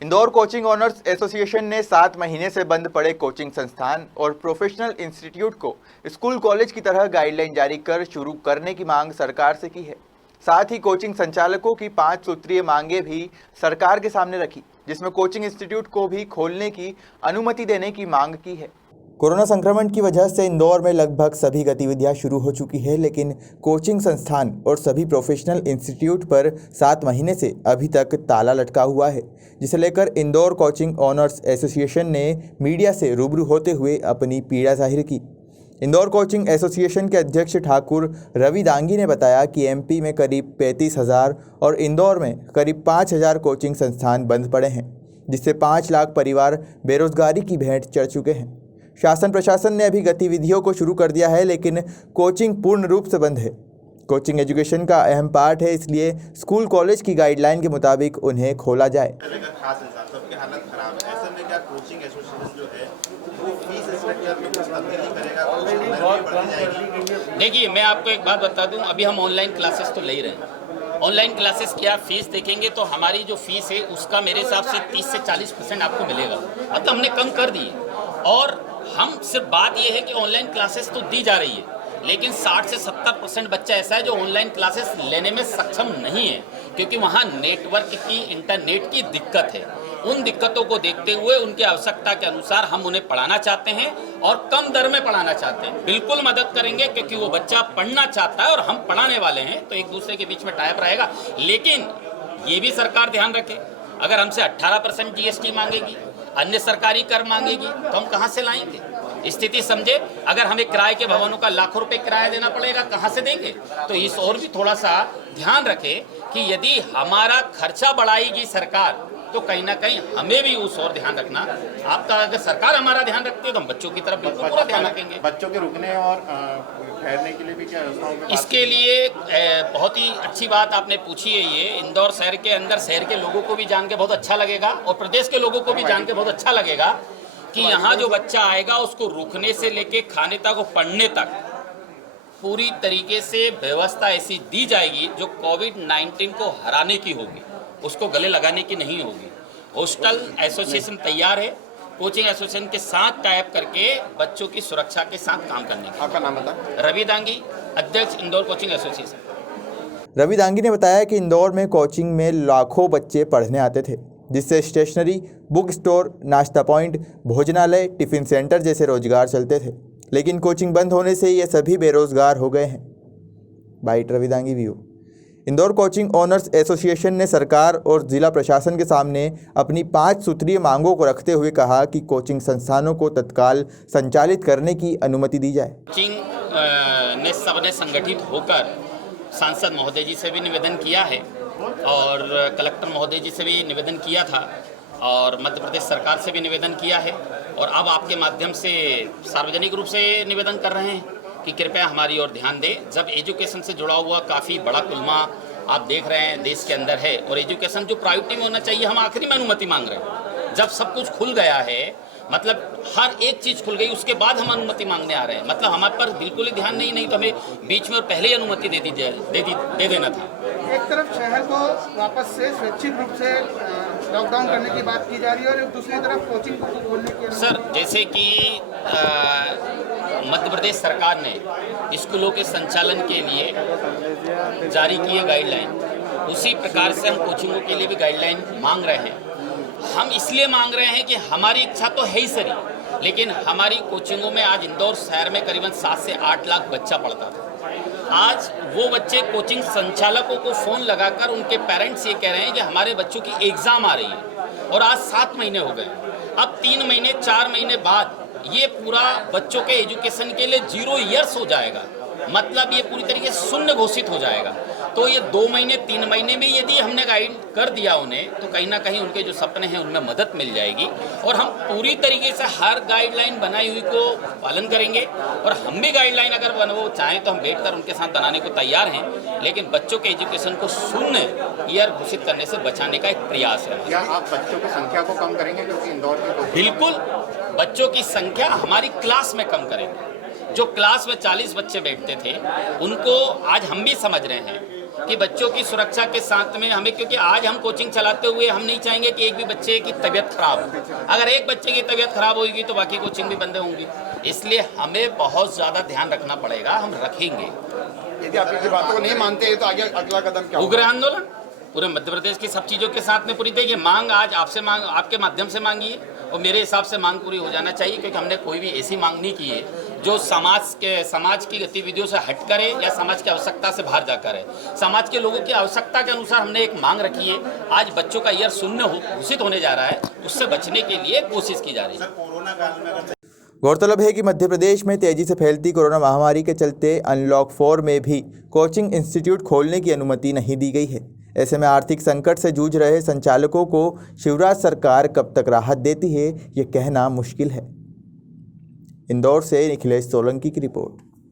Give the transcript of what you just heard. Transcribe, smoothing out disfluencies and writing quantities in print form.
Indore coaching owners association ने 7 महीने से बंद पड़े कोचिंग संस्थान और प्रोफेशनल इंस्टीट्यूट को स्कूल कॉलेज की तरह गाइडलाइन जारी कर शुरू करने की मांग सरकार से की है। साथ ही कोचिंग संचालकों की 5 सूत्रीय मांगे भी सरकार के सामने रखी, जिसमें कोचिंग इंस्टीट्यूट को भी खोलने की अनुमति देने की मांग की है। कोरोना संक्रमण की वजह से इंदौर में लगभग सभी गतिविधियां शुरू हो चुकी है, लेकिन कोचिंग संस्थान और सभी प्रोफेशनल इंस्टीट्यूट पर 7 महीने से अभी तक ताला लटका हुआ है, जिसे लेकर इंदौर कोचिंग ओनर्स एसोसिएशन ने मीडिया से रूबरू होते हुए अपनी पीड़ा जाहिर की। इंदौर कोचिंग एसोसिएशन के अध्यक्ष ठाकुर रवि दांगी ने बताया कि एमपी में करीब 35,000 और इंदौर में करीब 5,000 कोचिंग संस्थान बंद पड़े हैं, जिससे 5 लाख परिवार बेरोजगारी की भेंट चढ़ चुके हैं। शासन प्रशासन ने अभी गतिविधियों को शुरू कर दिया है, लेकिन कोचिंग पूर्ण रूप से बंद है। कोचिंग एजुकेशन का अहम पार्ट है, इसलिए स्कूल कॉलेज की गाइडलाइन के मुताबिक उन्हें खोला जाए। खास इंसान सबकी हालत खराब है, ऐसे में क्या कोचिंग एसोसिएशन जो है वो फीस स्ट्रक्चर में कुछ तब्दीली करेगा? देखिए, मैं आपको एक बात बता दूं, अभी हम ऑनलाइन क्लासेस तो ले ही रहे हैं। ऑनलाइन क्लासेस की आप फीस देखेंगे तो हमारी जो फीस है उसका मेरे हिसाब से 30 से 40% आपको मिलेगा, मतलब हमने कम कर दी है। और हम सिर्फ बात यह है कि ऑनलाइन क्लासेस तो दी जा रही है, लेकिन 60 से 70% बच्चा ऐसा है जो ऑनलाइन क्लासेस लेने में सक्षम नहीं है, क्योंकि वहाँ नेटवर्क की, इंटरनेट की दिक्कत है। उन दिक्कतों को देखते हुए उनकी आवश्यकता के अनुसार हम उन्हें पढ़ाना चाहते हैं और कम दर में पढ़ाना चाहते हैं। बिल्कुल मदद करेंगे, क्योंकि वो बच्चा पढ़ना चाहता है और हम पढ़ाने वाले हैं, तो एक दूसरे के बीच में टाइप रहेगा। लेकिन ये भी सरकार ध्यान रखे, अगर हमसे 18% जीएसटी मांगेगी, अन्य सरकारी कर मांगेगी, तो हम कहाँ से लाएंगे? स्थिति समझे। अगर हमें किराए के भवनों का लाखों रुपए किराया देना पड़ेगा, कहाँ से देंगे? तो इस और भी थोड़ा सा ध्यान रखें कि यदि हमारा खर्चा बढ़ाएगी सरकार, तो कहीं ना कहीं हमें भी उस और ध्यान रखना। आपका अगर सरकार हमारा ध्यान रखती है तो हम बच्चों की तरफ बिल्कुल पूरा ध्यान रखेंगे। बच्चों के रुकने और ठहरने के लिए भी क्या व्यवस्था होगी? इसके लिए बहुत ही अच्छी बात आपने पूछी है। ये इंदौर शहर के अंदर, शहर के लोगों को भी जान के बहुत अच्छा लगेगा और प्रदेश के लोगों को भी जान के बहुत अच्छा लगेगा कि यहाँ जो बच्चा आएगा उसको रुकने से लेके खाने तक और पढ़ने तक पूरी तरीके से व्यवस्था ऐसी दी जाएगी जो कोविड-19 को हराने की होगी, उसको गले लगाने की नहीं होगी। हॉस्टल एसोसिएशन तैयार है, कोचिंग एसोसिएशन के साथ टाइप करके बच्चों की सुरक्षा के साथ काम करने की। आपका नाम बता? रवि दांगी, अध्यक्ष इंदौर कोचिंग एसोसिएशन। रवि दांगी ने बताया कि इंदौर में कोचिंग में लाखों बच्चे पढ़ने आते थे, जिससे स्टेशनरी, बुक स्टोर, नाश्ता पॉइंट, भोजनालय, टिफिन सेंटर जैसे रोजगार चलते थे, लेकिन कोचिंग बंद होने से ये सभी बेरोजगार हो गए हैं। Byte Ravi Dangi view. Indore coaching owners association ने सरकार और जिला प्रशासन के सामने अपनी 5 सूत्रीय मांगों को रखते हुए कहा कि कोचिंग संस्थानों को तत्काल संचालित करने की अनुमति दी जाए। कोचिंग ने सबने संगठित होकर सांसद महोदय जी से भी निवेदन किया है और कलेक्टर महोदय जी से भी निवेदन किया था और मध्य प्रदेश सरकार से भी निवेदन किया है, और अब आपके माध्यम से सार्वजनिक रूप से निवेदन कर रहे हैं कि कृपया हमारी ओर ध्यान दें। जब एजुकेशन से जुड़ा हुआ काफ़ी बड़ा कुलमा आप देख रहे हैं देश के अंदर है, और एजुकेशन जो प्रायोरिटी में होना चाहिए, हम आखिरी में अनुमति मांग रहे हैं। जब सब कुछ खुल गया है, मतलब हर एक चीज़ खुल गई, उसके बाद हम अनुमति मांगने आ रहे हैं। मतलब हमारे पर बिल्कुल ही ध्यान नहीं तो हमें बीच में और पहले ही अनुमति दे देना था। एक तरफ शहर को वापस से स्वैच्छिक रूप से लॉकडाउन करने की बात की जा रही है और दूसरी तरफ कोचिंग को खोलने की। सर, जैसे कि मध्य प्रदेश सरकार ने स्कूलों के संचालन के लिए जारी की है गाइडलाइन, उसी प्रकार से हम कोचिंगों के लिए भी गाइडलाइन मांग रहे हैं। हम इसलिए मांग रहे हैं कि हमारी इच्छा तो है ही सही, लेकिन हमारी कोचिंगों में आज इंदौर शहर में करीबन 7 से 8 लाख बच्चा पढ़ता था। आज वो बच्चे कोचिंग संचालकों को फ़ोन लगाकर उनके पेरेंट्स ये कह रहे हैं कि हमारे बच्चों की एग्ज़ाम आ रही है, और आज 7 महीने हो गए। अब 3 महीने 4 महीने बाद ये पूरा बच्चों के एजुकेशन के लिए 0 ईयर्स हो जाएगा, मतलब ये पूरी तरीके से शून्य घोषित हो जाएगा। तो ये 2 महीने 3 महीने में यदि हमने गाइड कर दिया उन्हें, तो कहीं ना कहीं उनके जो सपने हैं उनमें मदद मिल जाएगी, और हम पूरी तरीके से हर गाइडलाइन बनाई हुई को पालन करेंगे। और हम भी गाइडलाइन अगर वो चाहें तो हम बैठकर उनके साथ बनाने को तैयार हैं, लेकिन बच्चों के एजुकेशन को शून्य ईयर घोषित करने से बचाने का एक प्रयास है। क्या आप बच्चों की संख्या को कम करेंगे? क्योंकि इंदौर के बिल्कुल, बच्चों की संख्या हमारी क्लास में कम करेंगे। जो क्लास में 40 बच्चे बैठते थे, उनको आज हम भी समझ रहे हैं कि बच्चों की सुरक्षा के साथ में हमें, क्योंकि आज हम कोचिंग चलाते हुए हम नहीं चाहेंगे कि एक भी बच्चे की तबीयत खराब हो। अगर एक बच्चे की तबीयत खराब होगी तो बाकी कोचिंग भी बंद होंगी। इसलिए हमें बहुत ज़्यादा ध्यान रखना पड़ेगा, हम रखेंगे। यदि आप इनकी बातों को नहीं मानते हैं तो आगे अगला कदम क्या होगा? उग्र आंदोलन पूरे मध्य प्रदेश की सब चीज़ों के साथ में पूरी देखिए। मांग आज आपसे मांग आपके माध्यम से मांगी है और मेरे हिसाब से मांग पूरी हो जाना चाहिए, क्योंकि हमने कोई भी ऐसी मांग नहीं की है जो समाज की गतिविधियों से हट करे या समाज की आवश्यकता से बाहर जाकर है। समाज के लोगों की आवश्यकता के अनुसार हमने एक मांग रखी है। आज बच्चों का ईयर शून्य घोषित होने जा रहा है, उससे बचने के लिए कोशिश की जा रही है। कोरोना काल में अगर गौरतलब है कि मध्य प्रदेश में तेजी से फैलती कोरोना महामारी के चलते अनलॉक 4 में भी कोचिंग इंस्टीट्यूट खोलने की अनुमति नहीं दी गई है। ऐसे में आर्थिक संकट से जूझ रहे संचालकों को शिवराज सरकार कब तक राहत देती है, ये कहना मुश्किल है। इंदौर से निखिलेश सोलंकी की रिपोर्ट।